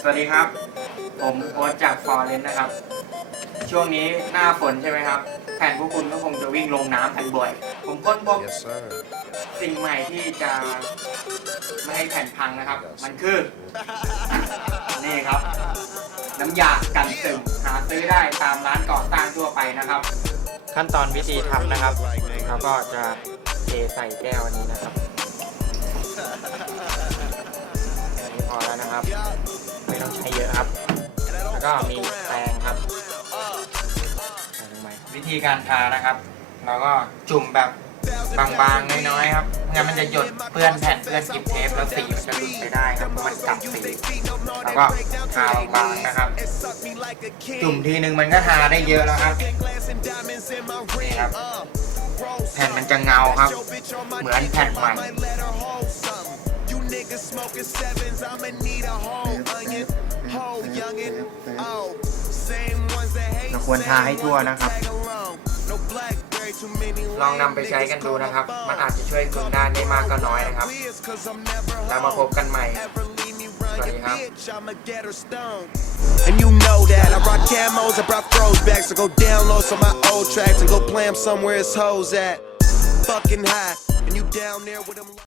สวัสดีครับ ผมโอ๊ตจากฟอร์เรนนะครับ ช่วงนี้หน้าฝนใช่ไหมครับ แผ่นพวกคุณก็คงจะวิ่งลงน้ำกันบ่อย ผมค้นพบ Yes sir สิ่งใหม่ที่จะไม่ให้แผ่นพังนะครับ มันคือ นี่ครับ น้ำยากันซึมหาซื้อได้ตามร้านก่อสร้างทั่วไปนะครับ ขั้นตอนวิธีทำนะครับเราก็จะเทใส่แก้วอันนี้นะครับ ครับไม่ต้องใช้เยอะครับ แล้วก็มีแปรงครับใส่ลงไปวิธีการทานะครับเราก็จุ่มแบบบางๆน้อยๆครับงั้นมันจะหยดเปื้อนแผ่นเปื้อนกิบเทปแล้วสีมันจะหลุดไปได้ครับเพราะมันกัดสีแล้วก็ทาบางๆนะครับ จุ่มทีนึงมันก็ทาได้เยอะแล้วครับนี่ครับ แผ่นมันจะเงาครับ เหมือนแผ่นใหม่ เราควรทาให้ทั่วนะครับ ลองนำไปใช้กันดูนะครับ มันอาจจะช่วยคุณได้ไม่มากก็น้อยนะครับ แล้วมาพบกันใหม่ สวัสดีครับ And you know that I rock camos, I brought throwbacks. I go download some of my old tracks and go play 'em somewhere it's hoes at. Fucking high, and you down there with them.